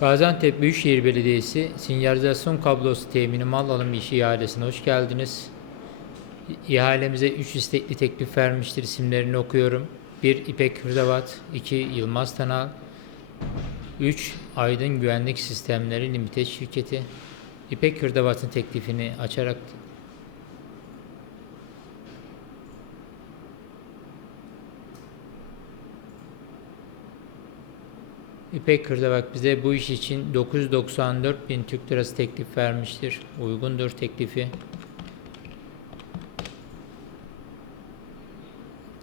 Gaziantep Büyükşehir Belediyesi sinyalizasyon kablosu temini mal alım işi ihalesine hoş geldiniz. İhalemize 3 istekli teklif vermiştir. İsimlerini okuyorum. 1 İpek Hırdavat, 2 Yılmaz Tanal, 3 Aydın Güvenlik Sistemleri Limited Şirketi. İpek Hırdavat'ın teklifini açarak İpek Hırdavat bize bu iş için 994 bin Türk Lirası teklif vermiştir. Uygundur teklifi.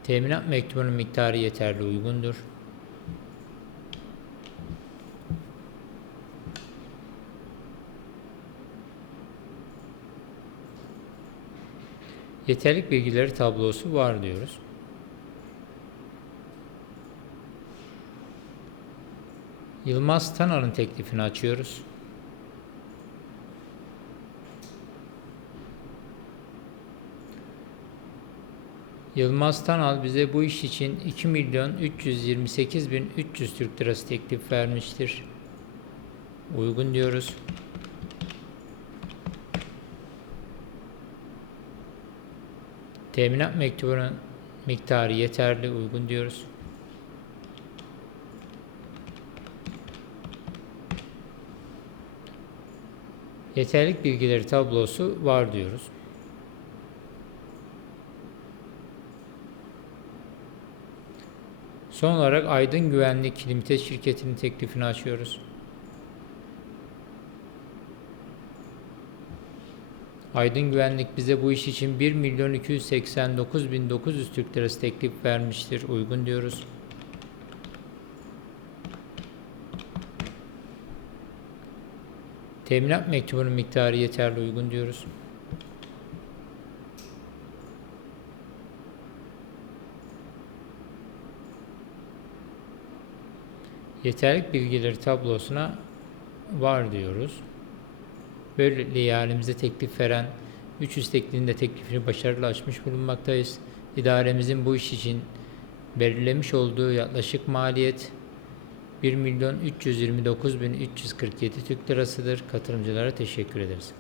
Teminat mektubunun miktarı yeterli uygundur. Yeterlik bilgileri tablosu var diyoruz. Yılmaz Tanar'ın teklifini açıyoruz. Yılmaz Tanal bize bu iş için 2 milyon 328 bin 300 Türk lirası teklif vermiştir. Uygun diyoruz. Teminat mektubunun miktarı yeterli uygun diyoruz. Yeterlik bilgileri tablosu var diyoruz. Son olarak Aydın Güvenlik Limited şirketinin teklifini açıyoruz. Aydın Güvenlik bize bu iş için 1 milyon 289 bin 900 Türk Lirası teklif vermiştir. Uygun diyoruz. Teminat mektubunun miktarı yeterli uygun diyoruz. Yeterlik bilgileri tablosuna var diyoruz. Böylelikle ihalemize teklif veren 3 istekliğinde teklifini başarılı açmış bulunmaktayız. İdaremizin bu iş için belirlemiş olduğu yaklaşık maliyet 1 milyon 329 bin 347 Türk lirasıdır. Katılımcılara teşekkür ederiz.